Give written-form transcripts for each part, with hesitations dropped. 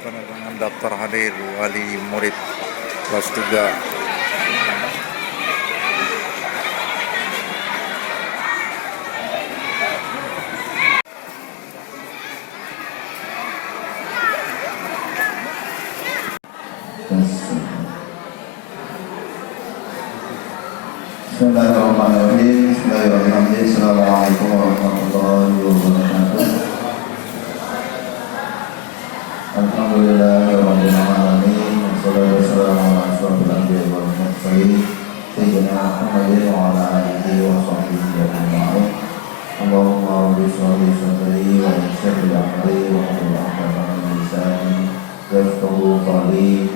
Penerbangan daftar hadir wali murid kelas 3. Bismillahirrahmanirrahim. Bismillahirrahmanirrahim. Assalamualaikum warahmatullahi wabarakatuh. Alhamdulillahirabbil alamin. Wassalatu wassalamu ala asyrofil anbiya'i wal mursalin sayyidina Muhammadin wa ala alihi wa sahbihi ajma'in. Allahumma rabbi sholli sadri wa yassir li amri wa hlul 'uqdatam min lisani yafqahu qawli.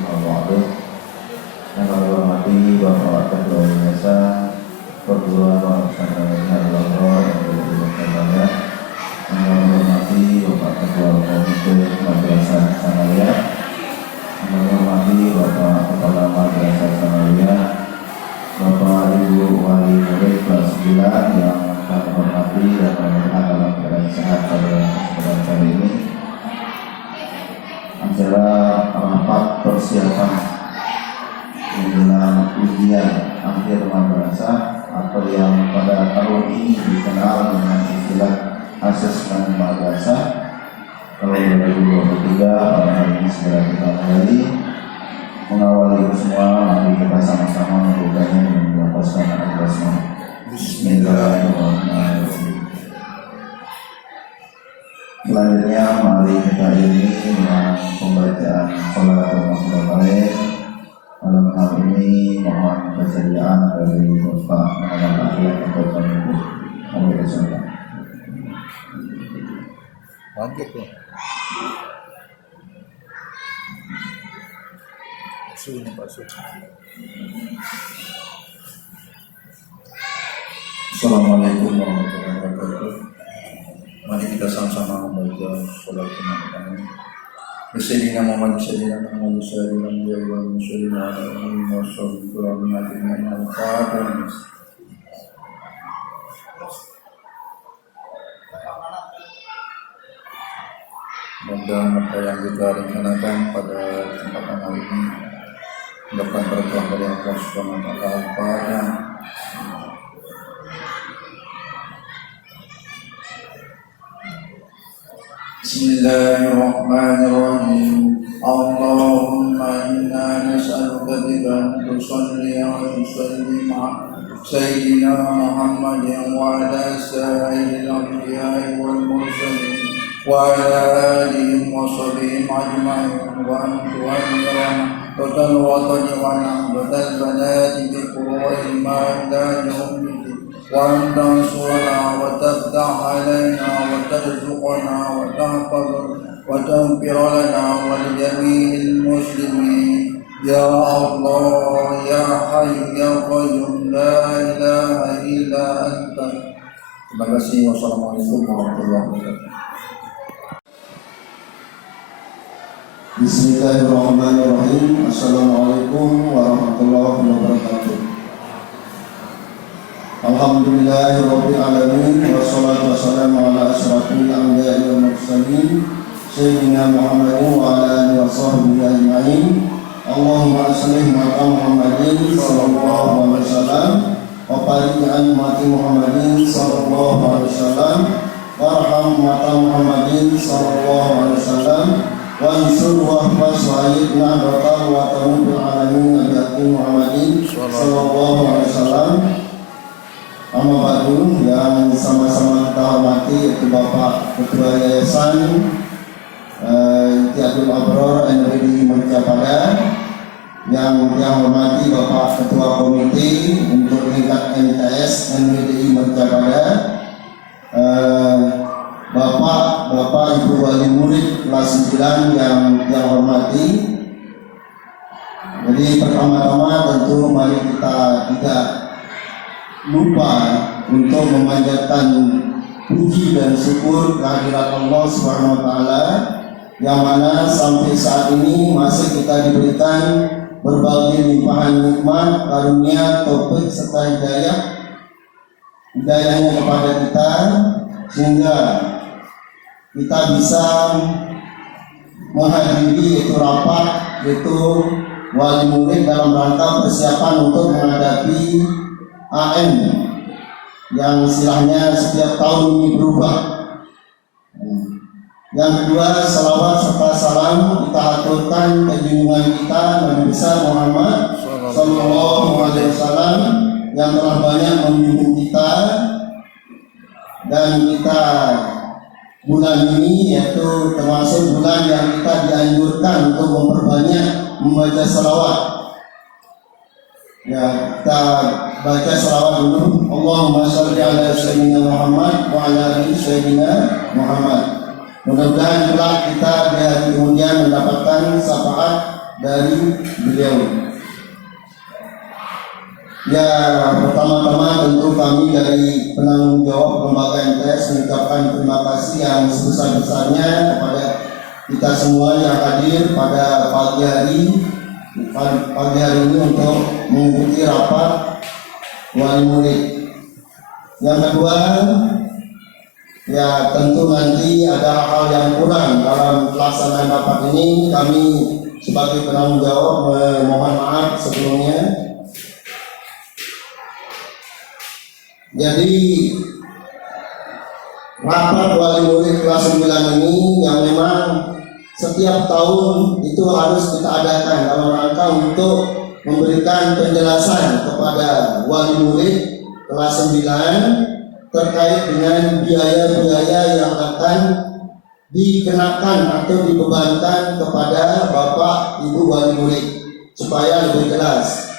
Yang kami hormati Bapak Ketua Yayasan Perguruan Pesantren Al-Azhar yang berbahagia, yang kami hormati Bapak Ketua Komite Madrasah Sanawiyah, yang kami hormati Bapak Kepala Madrasah Sanawiyah, Bapak Ibu Wali Murid kelas 9 yang kami hormati dan kami berharap dalam keadaan sehat pada kesempatan kali ini. Acara rapat persiapan menjelang ujian akhir madrasah atau yang pada tahun ini dikenal dengan istilah asesmen madrasah tahun 2023 pada hari ini segera kita mulai. Mengawali itu semua, mari kita sama-sama membukanya dengan melafazkan al-basmalah. Bismillahirrahmanirrahim. Selanjutnya mari kita iringi dengan pembacaan sholatul Muhammadiyah. Malam hari ini mohon kesediaan dari Bapak Muhammad Akhir untuk memimpin Amin Rasulullah. Lanjut loh. Assalamualaikum warahmatullahi wabarakatuh. Mari kita sama-sama membaca sholat Muhammadiyah. Sayyidina Muhammad Sayyidina Muhammad Sayyidina Muhammad Sayyidina Muhammad Sayyidina Muhammad. Mudah apa yang kita rencanakan pada kesempatan hari ini dapat berkah dari Allah Subhanahu wa taala. Bismillahirrahmanirrahim. Allahumma inna nas'aluka bika an tusalli wa tusallim ala Sayyidina Muhammadin wa ala sa'iril anbiya'i wal mursalin wa ala alihim wa sahbihim ajma'in wa an tu'ammirana wa tanwatana wa talbanati bi qurra'il ma'dani وأن تنصرنا وتفتح علينا وترزقنا وتغفر لنا ولجميع المسلمين يا الله يا حي يا قيوم لا إله إلا أنت. Terima kasih. Wassalamualaikum warahmatullahi wabarakatuh. Bismillahirrahmanirrahim. Assalamualaikum warahmatullahi wabarakatuh. Alhamdulillahirabbil alamin wassalatu wassalamu ala asyrafil anbiya'i wal mursalin sayyidina Muhammadin wa ala alihi wa sahbihi ajma'in. Allahumma shalli ala Muhammadin sallallahu alaihi wasallam wa barik ala Muhammadin sallallahu alaihi wasallam warham Muhammadin sallallahu alaihi wasallam wa ansur wa ahfaz sayyidina wa tamubil alamin nabi Muhammadin sallallahu alaihi wasallam. Amma ba'du, yang sama-sama kita hormati yaitu Bapak Ketua Yayasan Tiadul Abror NWDI Mercapada, yang hormati Bapak Ketua Komite untuk tingkat MTS NWDI Mercapada, Bapak Ibu Wali Murid kelas 9 yang hormati. Jadi pertama-tama tentu mari kita tidak lupa untuk memanjatkan puji dan syukur kehadirat Allah Subhanahu wa taala yang mana sampai saat ini masih kita diberikan berbagai limpahan nikmat, karunia, taufik serta hidayahnya kepada kita sehingga kita bisa menghadiri itu rapat itu wali murid dalam rangka persiapan untuk menghadapi AM yang istilahnya setiap tahun ini berubah. Yang kedua, salawat serta salam kita aturkan ke junjungan kita Nabi besar Muhammad Sallallahu Alaihi Wasallam yang telah banyak membimbing kita, dan kita bulan ini yaitu termasuk bulan yang kita dianjurkan untuk memperbanyak membaca salawat. Ya, kita baca salawat dulu. Allahumma sholli ala sayyidina Muhammad wa ala ali sayyidina Muhammad. Mudah-mudahan kelak kita di hari kemudian mendapatkan syafaat dari beliau. Ya, pertama-tama tentu kami dari penanggung jawab lembaga MTS mengucapkan terima kasih yang sebesar-besarnya kepada kita semua yang hadir pada pagi hari ini untuk mengikuti rapat wali murid. Yang kedua, ya tentu nanti ada hal yang kurang dalam pelaksanaan rapat ini. Kami sebagai penanggung jawab mohon maaf sebelumnya. Jadi rapat wali murid kelas 9 ini yang memang setiap tahun itu harus kita adakan dalam rangka untuk memberikan penjelasan kepada wali murid kelas 9 terkait dengan biaya-biaya yang akan dikenakan atau dibebankan kepada Bapak Ibu wali murid supaya lebih jelas.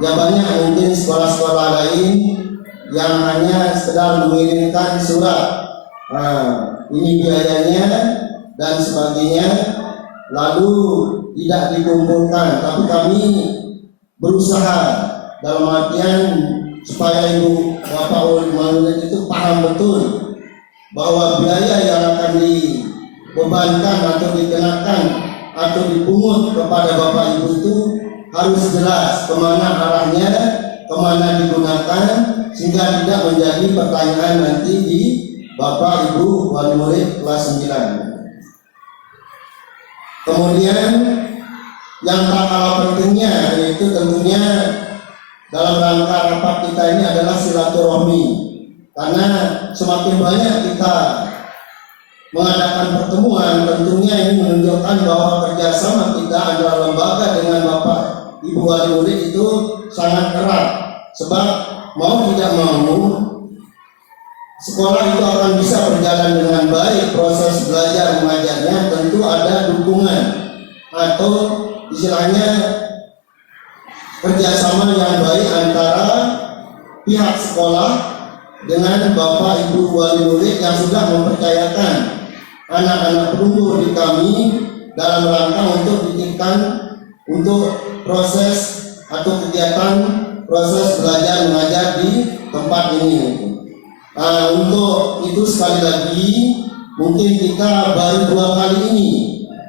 Ya, banyak mungkin sekolah-sekolah lain yang hanya sekedar mengirimkan surat, ini biayanya dan sebagainya, lalu tidak dikumpulkan. Tapi kami berusaha dalam artian supaya Ibu Bapak wali murid itu paham betul bahwa biaya yang akan dibebankan atau dikenakan atau dipungut kepada Bapak Ibu itu harus jelas kemana arahnya, kemana digunakan, sehingga tidak menjadi pertanyaan nanti di Bapak Ibu wali murid kelas 9. Kemudian yang tak kalah pentingnya yaitu tentunya dalam rangka rapat kita ini adalah silaturahmi, karena semakin banyak kita mengadakan pertemuan, tentunya ini menunjukkan bahwa kerjasama kita antara lembaga dengan Bapak Ibu wali murid itu sangat erat. Sebab mau tidak mau sekolah itu akan bisa berjalan dengan baik, proses belajar mengajarnya tentu ada dukungan atau istilahnya kerjasama yang baik antara pihak sekolah dengan Bapak Ibu wali murid yang sudah mempercayakan anak-anak perunggu di kami dalam rangka untuk dititipkan untuk proses atau kegiatan proses belajar mengajar di tempat ini. Untuk itu sekali lagi mungkin kita baru 2 kali ini.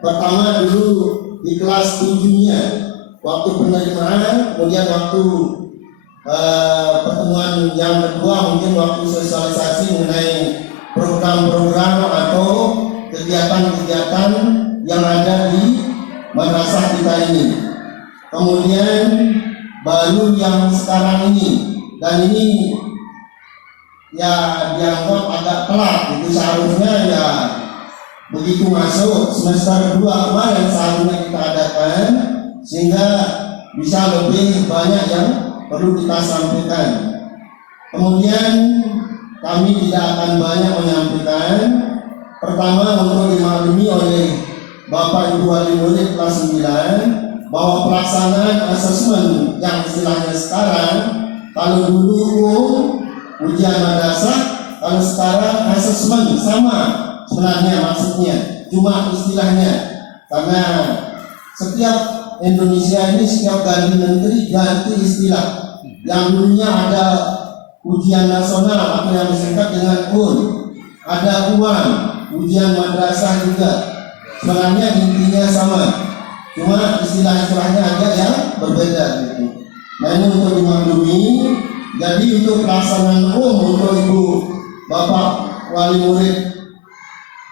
Pertama dulu di kelas 7-nya waktu penerimaan, kemudian waktu pertemuan yang kedua mungkin waktu sosialisasi mengenai program-program atau kegiatan-kegiatan yang ada di madrasah kita ini. Kemudian baru yang sekarang ini, dan ini ya dianggap agak telat. Itu seharusnya ya begitu masuk semester 2 kemarin seharusnya kita adakan, sehingga bisa lebih banyak yang perlu kita sampaikan. Kemudian kami tidak akan banyak menyampaikan. Pertama, untuk dimaklumi oleh Bapak Ibu wali murid kelas 9 bahwa pelaksanaan asesmen yang istilahnya sekarang, kalau dulu ujian madrasah, kalau sekarang asesmen sama sebenarnya maksudnya, cuma istilahnya, karena setiap Indonesia ini setiap ganti menteri ganti istilah. Yang dulunya ada ujian nasional atau yang disingkat dengan UN, ada UAN, ujian madrasah juga, sebenarnya intinya sama, cuma istilah-istilahnya agak yang berbeda gitu. Nah, ini untuk dimaklumi. Jadi untuk pelaksanaan umum untuk Ibu Bapak wali murid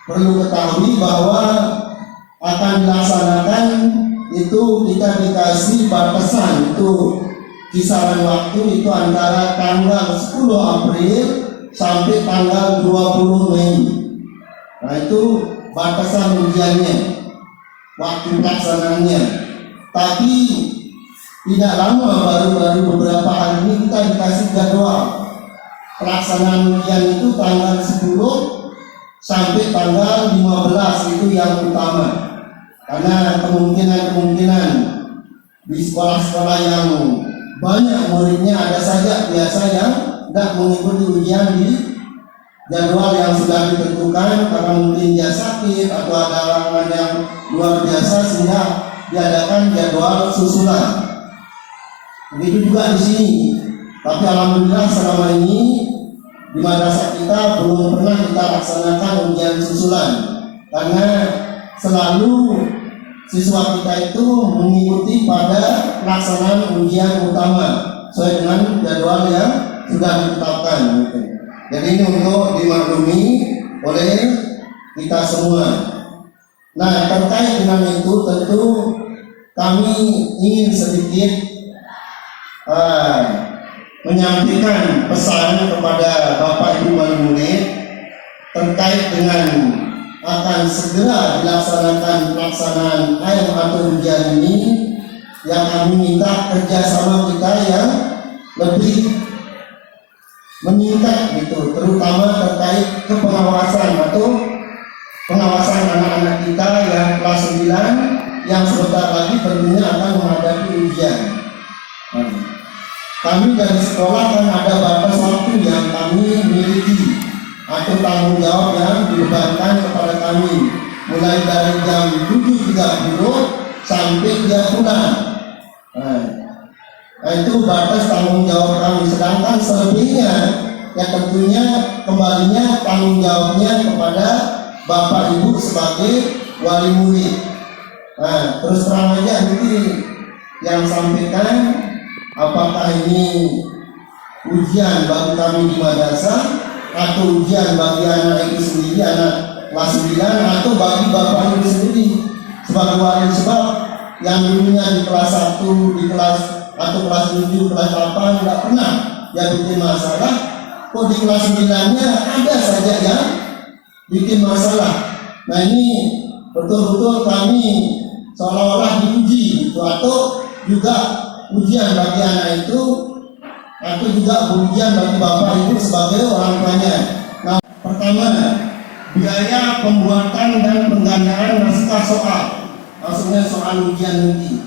perlu ketahui bahwa akan dilaksanakan itu kita dikasih batasan itu kisaran waktu itu antara tanggal 10 April sampai tanggal 20 Mei. Nah itu batasan ujiannya, waktu pelaksanaannya. Tapi tidak lama, baru beberapa hari ini kita dikasih jadwal pelaksanaan ujian itu tanggal 10 sampai tanggal 15 itu yang utama. Karena kemungkinan di sekolah-sekolah yang banyak muridnya ada saja biasa yang tidak mengikuti ujian di jadwal yang sudah ditentukan karena mungkin dia sakit atau ada halangan yang luar biasa sehingga diadakan jadwal susulan. Begitu juga di sini. Tapi alhamdulillah selama ini di madrasah kita belum pernah kita laksanakan ujian susulan karena selalu siswa kita itu mengikuti pada pelaksanaan ujian utama sesuai dengan jadwal yang sudah ditetapkan. Jadi ini untuk dimaklumi oleh kita semua. Nah, terkait dengan itu tentu kami ingin sedikit menyampaikan pesan kepada Bapak Ibu wali murid terkait dengan akan segera dilaksanakan pelaksanaan AIM atau ujian ini, yang kami minta kerjasama kita yang lebih meningkat gitu, terutama terkait kepengawasan atau pengawasan anak-anak kita yang kelas 9 yang sebentar lagi tentunya akan menghadapi ujian. Kami dari sekolah kan ada batas waktu yang kami miliki atau tanggung jawab yang dibebankan kepada kami, mulai dari jam 7.30 sampai dia pulang. Nah, itu batas tanggung jawab kami. Sedangkan selebihnya ya tentunya kembalinya tanggung jawabnya kepada Bapak Ibu sebagai wali murid. Nah, terus terang aja nanti yang sampaikan apakah ini ujian bagi kami di madrasah atau ujian bagi anak itu sendiri, anak kelas 9, atau bagi Bapak Ibu sendiri sebagai wali, sebab yang dulunya di kelas 1, di kelas atau kelas 7, kelas 8 tidak pernah yang bikin masalah, kok di kelas 9-nya ada saja yang bikin masalah. Nah ini betul-betul kami seolah-olah diuji gitu, atau juga ujian bagi anak itu, atau juga ujian bagi Bapak Ibu sebagai orang tuanya. Nah, pertama, biaya pembuatan dan penggandaan naskah soal, maksudnya soal ujian nanti.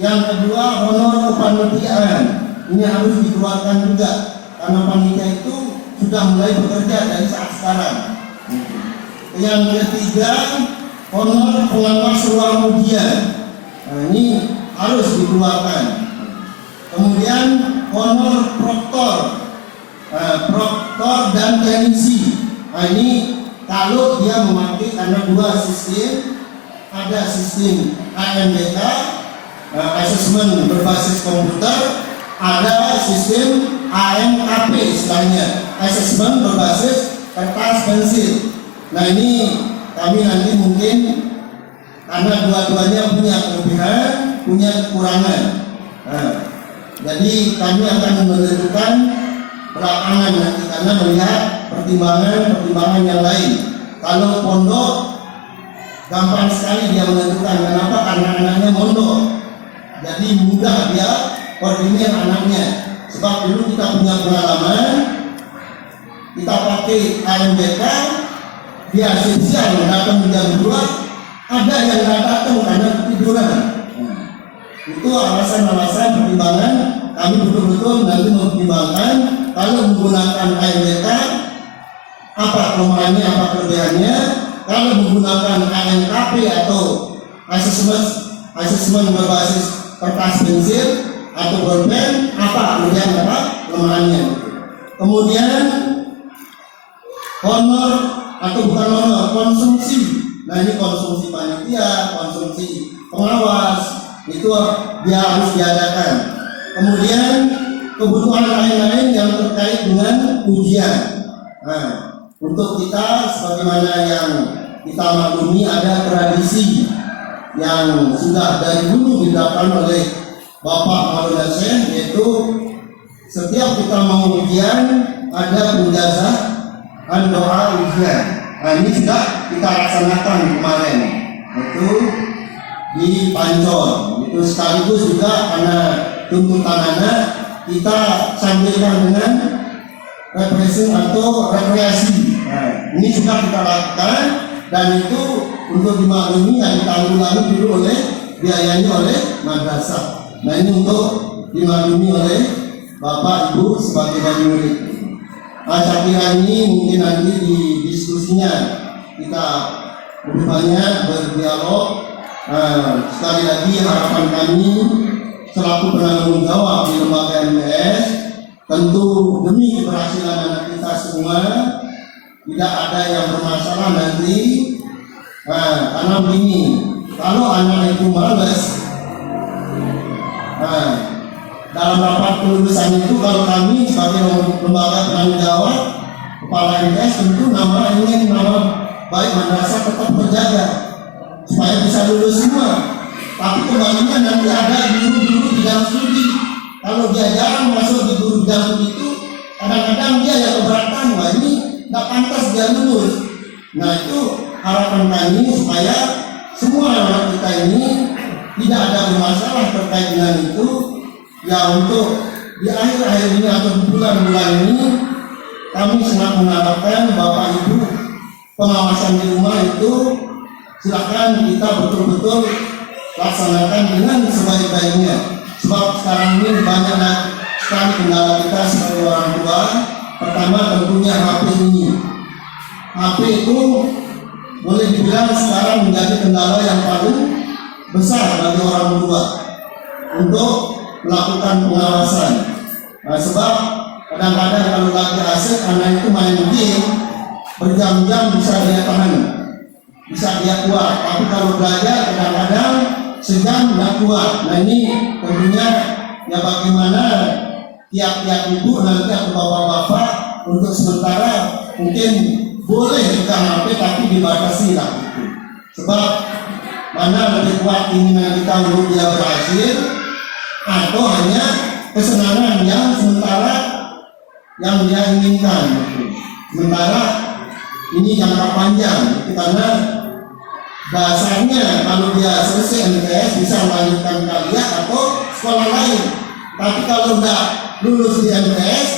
Yang kedua, honor kepanitiaan, ini harus dikeluarkan juga karena panitia itu sudah mulai bekerja dari saat sekarang. Yang ketiga, honor pengawas ruang ujian, nah, ini harus dikeluarkan. Kemudian honor proktor dan teknisi. Nah ini kalau dia memakai, karena dua sistem, ada sistem AMDK, asesmen berbasis komputer, ada sistem AMKP istilahnya, asesmen berbasis kertas pensil. Nah ini kami nanti mungkin karena dua-duanya punya kelebihan, punya kekurangan. Nah, jadi kami akan menentukan belakangan nanti karena melihat pertimbangan yang lain. Kalau pondok gampang sekali dia menentukan, kenapa? Karena anaknya mondok, jadi mudah dia koordinir anaknya. Sebab dulu kita punya pengalaman, kita pakai AMDK, dia siang datang jam 2, ada yang nggak datang karena ketiduran. Itu alasan-alasan pertimbangan kami betul-betul nanti mempertimbangkan kalau menggunakan AMDK apa kelemahannya, apa kelebihannya. Kalau menggunakan AMKP atau asesmen berbasis kertas pensil atau bolpen, apa kelebihan, apa kelemahannya. Kemudian honor atau bukan honor, konsumsi. Nah ini konsumsi panitia, konsumsi pengawas, itu dia harus diadakan. Kemudian kebutuhan lain-lain yang terkait dengan ujian. Nah, untuk kita sebagaimana yang kita maklumi ada tradisi yang sudah dari dulu didapatkan oleh Bapak Maulana Syekh, yaitu setiap kita mau ujian ada penjazaan doa ujian. Nah, ini sudah kita laksanakan kemarin, itu di Pancor. Itu sekaligus juga karena tuntutan anak, kita sambilkan dengan refreshing atau rekreasi. Nah, ini sudah kita lakukan, dan itu untuk dimaklumi yang ditanggulangi dulu oleh biayanya oleh madrasah. Nah, ini untuk dimaklumi oleh Bapak Ibu sebagai wali murid. Nah, saya kira ini mungkin nanti di diskusinya kita lebih banyak berdialog. Sekali lagi harapan kami selaku penanggung jawab di lembaga MTS, tentu demi keberhasilan anak kita semua, tidak ada yang bermasalah nanti. Karena begini, kalau anak itu malas, dalam rapat kelulusan itu, kalau kami sebagai lembaga penanggung jawab kepala MTS, tentu ingin nama baik madrasah tetap terjaga supaya bisa lulus semua. Tapi kembalinya nanti ada guru-guru bidang studi, kalau dia jarang masuk di guru bidang studi itu, kadang-kadang dia yang keberatan, wah ini tidak pantas dia lulus. Nah, itu harapan kami supaya semua anak kita ini tidak ada masalah terkait dengan itu. Ya, untuk di akhir-akhir ini atau di bulan-bulan ini, kami sangat mengharapkan Bapak Ibu pengawasan di rumah itu silakan kita betul-betul laksanakan dengan sebaik-baiknya. Sebab sekarang ini banyak sekali kendala kita sebagai orang tua. Pertama tentunya HP ini. HP itu boleh dibilang sekarang menjadi kendala yang paling besar bagi orang tua untuk melakukan pengawasan. Nah, sebab kadang-kadang kalau lagi asik anak itu main game berjam-jam bisa dia tahan, bisa dia kuat. Tapi kalau belajar kadang-kadang sejam tidak kuat. Nah, ini tentunya ya bagaimana tiap-tiap ibu nanti atau bapak-bapak untuk sementara mungkin boleh pegang HP tapi dibatasi lah itu. Sebab mana lebih kuat keinginan kita untuk dia berhasil, atau hanya kesenangan yang sementara yang dia inginkan. Sementara ini jangka panjang, karena dasarnya kalau dia selesai MTS bisa melanjutkan kuliah atau sekolah lain. Tapi kalau tidak lulus di MTS,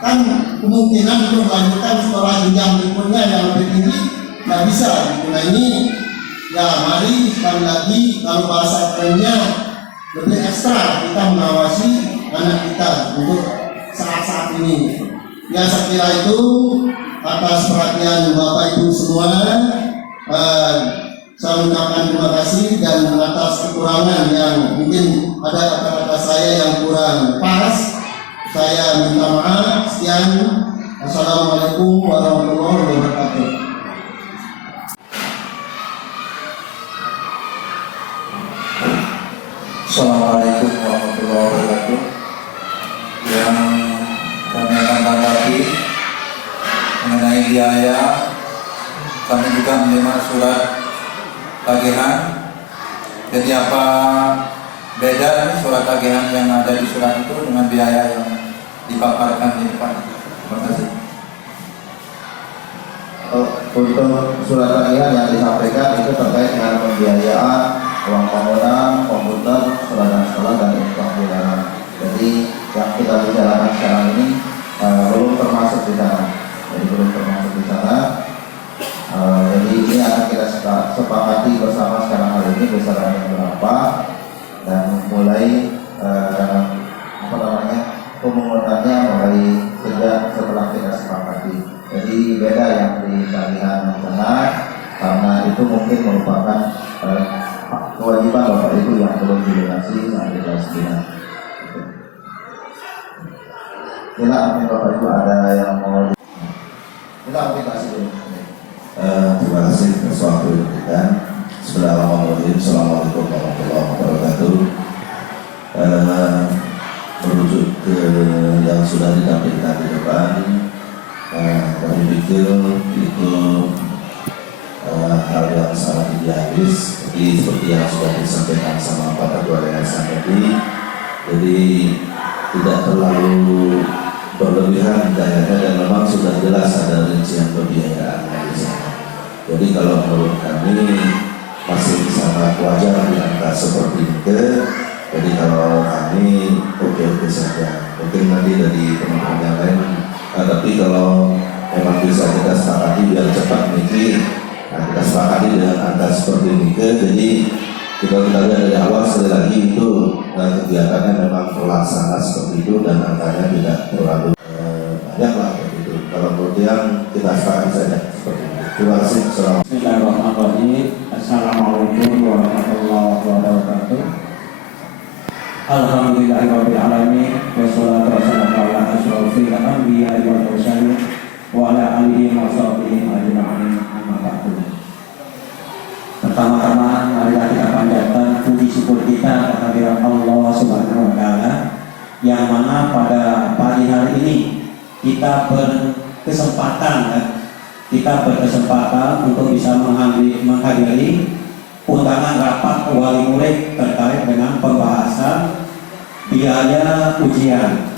kan kemungkinan untuk melanjutkan sekolah jenjang berikutnya yang lebih tinggi tidak bisa. Nah, ini ya mari sekali lagi kalau bahasa kerennya lebih ekstra kita mengawasi anak kita untuk saat-saat ini. Ya, saya kira itu atas perhatian Bapak Ibu semua. Saya ucapkan terima kasih, dan atas kekurangan yang mungkin ada kata-kata saya yang kurang pas, saya minta maaf. Sekian. Assalamualaikum warahmatullahi wabarakatuh. Assalamualaikum warahmatullahi wabarakatuh. Yang kami akan tanggapi mengenai biaya, kami juga menerima surat tagihan. Jadi apa beda surat tagihan yang ada di surat itu dengan biaya yang dipaparkan di depan? Terima kasih. Untuk surat tagihan yang disampaikan itu terkait dengan pembiayaan uang bangunan, komputer, seragam sekolah, dan pembelajaran. Jadi yang kita bicarakan sekarang ini belum termasuk di sana. Jadi ini akan kita sepakati bersama sekarang hari ini besarannya berapa, dan mulai pemungutannya mulai sejak setelah kita sepakati. Jadi beda yang di tagihan tengah, karena itu mungkin merupakan kewajiban Bapak Ibu yang belum dilunasi sampai kelas 9. Amin Bapak Ibu, ada yang mau aplikasi dulu. Terima kasih atas waktu yang diberikan. Bismillahirrahmanirrahim. Assalamualaikum warahmatullahi wabarakatuh. Merujuk ke yang sudah ditampilkan di depan, kami pikir itu hal yang sangat idealis, seperti yang sudah disampaikan sama Pak Ketua Yayasan tadi, jadi tidak terlalu berlebihan hidayahnya dan memang sudah jelas ada rincian pembiayaan di sana. Jadi kalau menurut kami masih sangat wajar di angka seperti itu. Jadi kalau kami oke saja. Mungkin nanti dari teman-teman yang lain, tapi kalau memang bisa kita sepakati biar cepat nih, kita sepakati dengan angka seperti ini. Jadi kita lihat dari awal sekali lagi itu kegiatannya memang terlaksana seperti itu dan angkanya tidak terlalu banyak lah begitu. Kalau kemudian kita sepakati saja seperti itu. Terima kasih. Bismillahirrahmanirrahim. Assalamualaikum warahmatullahi wabarakatuh. Alhamdulillahirabbil alamin wassalatu wassalamu ala asyrofil anbiya'i wal mursalin wa ala alihi wa sahbihi ajma'in amma ba'du. Pertama-tama marilah kita panjatkan puji syukur kita kehadirat Allah Subhanahu wa taala yang mana pada pagi hari ini kita berkesempatan untuk bisa menghadiri undangan rapat wali murid terkait dengan pembahasan biaya ujian.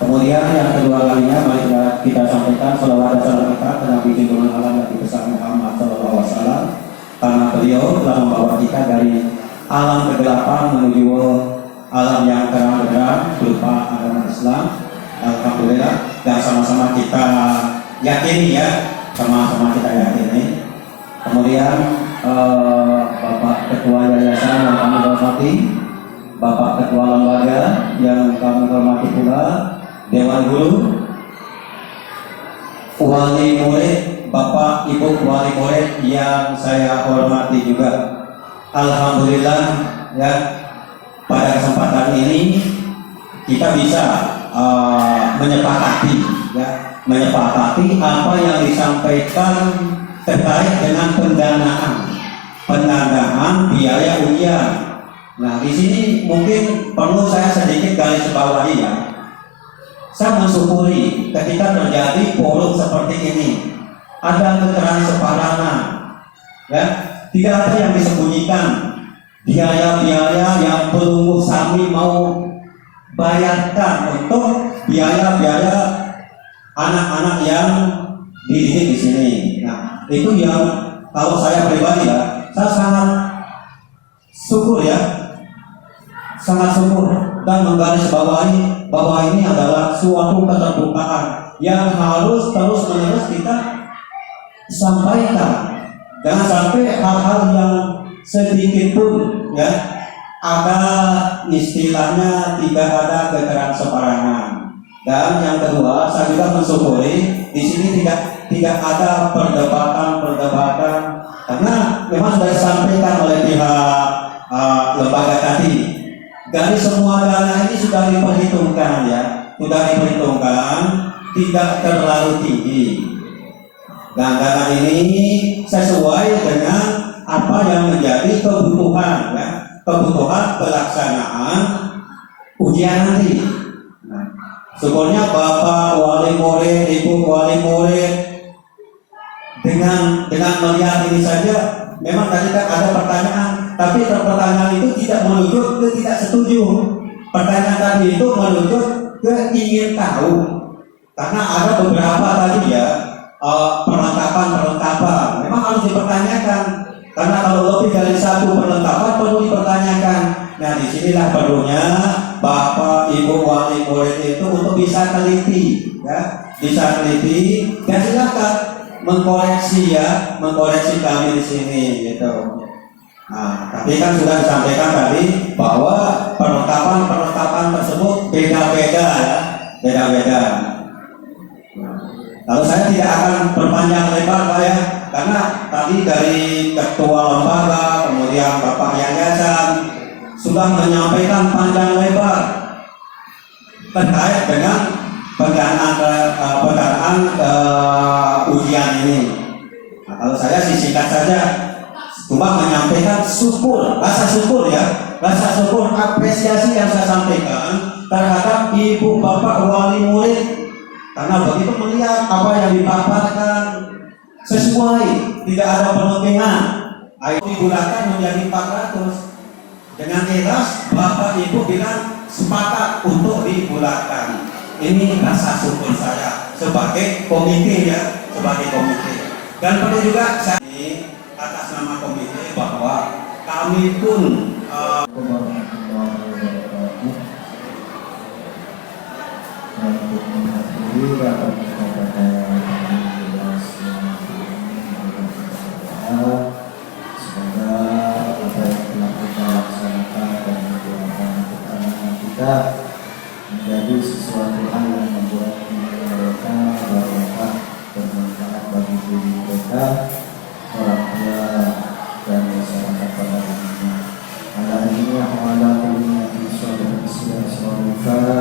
Kemudian yang kedua kalinya mari kita sampaikan salawat dan salam kita kepada Nabi junjungan alam Nabi besar Muhammad SAW, karena beliau telah membawa kita dari alam kegelapan menuju alam yang terang benderang berupa agama Islam. Alhamdulillah, dan sama-sama kita yakini ya, sama-sama kita yakini. Kemudian Bapak Ketua Yayasan yang kami hormati, Bapak Ketua Lembaga yang kami hormati pula, Dewan Guru, Wali Murid, Bapak Ibu Wali Murid yang saya hormati juga. Alhamdulillah ya, pada kesempatan ini kita bisa menyepakati apa yang disampaikan terkait dengan pendanaan biaya ujian. Nah, di sini mungkin perlu saya sedikit garis bawahi ya. Saya mensyukuri ketika terjadi forum seperti ini, ada keterangan separana, ya, tidak ada yang disembunyikan. Biaya-biaya yang perlu kami mau bayarkan untuk biaya-biaya anak-anak yang dididik di sini. Nah, itu yang kalau saya pribadi ya, saya sangat syukur ya, sangat syukur dan menggarisbawahi bahwa ini adalah suatu keterbukaan yang harus terus-menerus kita sampaikan. Jangan sampai hal-hal yang sedikit pun ya ada istilahnya tidak ada keterangan separangan. Dan yang kedua, saya juga mensyukuri di sini tidak ada perdebatan karena memang sudah disampaikan oleh pihak lembaga tadi. Dari semua dana ini sudah diperhitungkan ya, tidak terlalu tinggi. Dan dana ini sesuai dengan apa yang menjadi kebutuhan ya, kebutuhan pelaksanaan ujian nanti. Syukurnya Bapak Wali Murid, Ibu Wali Murid dengan melihat ini saja, memang tadi kan ada pertanyaan, tapi pertanyaan itu tidak menuju ke tidak setuju. Pertanyaan tadi itu menuju ke ingin tahu, karena ada beberapa tadi ya perlengkapan, memang harus dipertanyakan. Karena kalau lebih dari satu perlengkapan perlu dipertanyakan. Nah, disinilah perlunya Bapak Ibu Wali Murid itu untuk bisa teliti, ya, dan silakan mengkoreksi kami di sini, gitu. Nah, tapi kan sudah disampaikan tadi bahwa perlengkapan tersebut beda-beda ya, beda-beda. Lalu saya tidak akan berpanjang lebar Pak ya, karena tadi dari Ketua Lembaga, kemudian Bapak Yayasan sudah menyampaikan panjang lebar terkait dengan pendanaan ujian ini. Nah, kalau saya singkat saja, cuma menyampaikan rasa syukur apresiasi yang saya sampaikan terhadap Ibu Bapak Wali Murid, karena begitu melihat apa yang dipaparkan sesuai, tidak ada penodongan, Ayo dibulakan menjadi 400. Dengan ikhlas Bapak Ibu bilang sepakat untuk dibulatkan. Ini rasa syukur saya sebagai komite ya, sebagai komite. Dan perlu juga saya ini atas nama komite bahwa kami pun menjadi sesuatu hal yang membuat mereka barokah bermanfaat bagi diri mereka, orang tua dan masyarakat pada umumnya. Ala ini ala kuliah suara Islam suara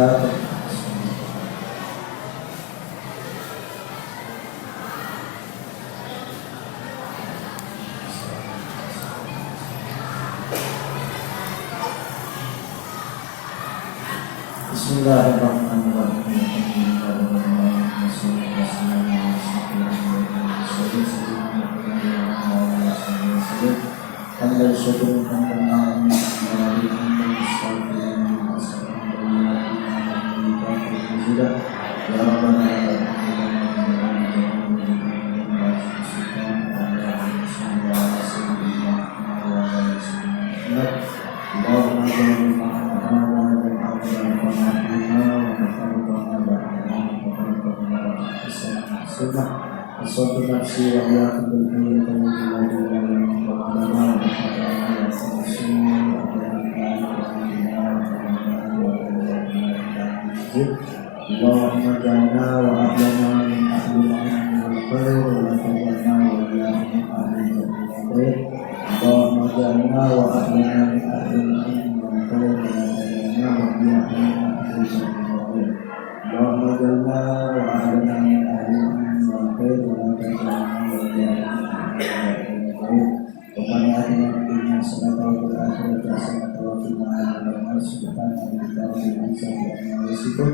suatu nafsi yang Allahumma ja'alna wa ahlana min ahli al-khair wa taj'alna wa iyyakum min ahli al-khair. Allahumma ja'alna wa ahlana min ahli al-khair wa taj'alna wa iyyakum min ahli al-khair. Allahumma ja'alna wa ahlana min ahli al-khair wa taj'alna wa iyyakum min ahli al-khair. Rabbana atina fid dunya hasanatan wa fil akhirati hasanatan wa qina adzabannar. Subhanaka rabbil izzati amma yasifun.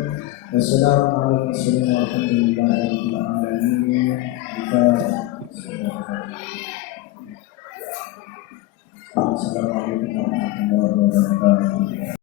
Wassalamualaikum warahmatullahi wabarakatuh. Assalamualaikum warahmatullahi wabarakatuh.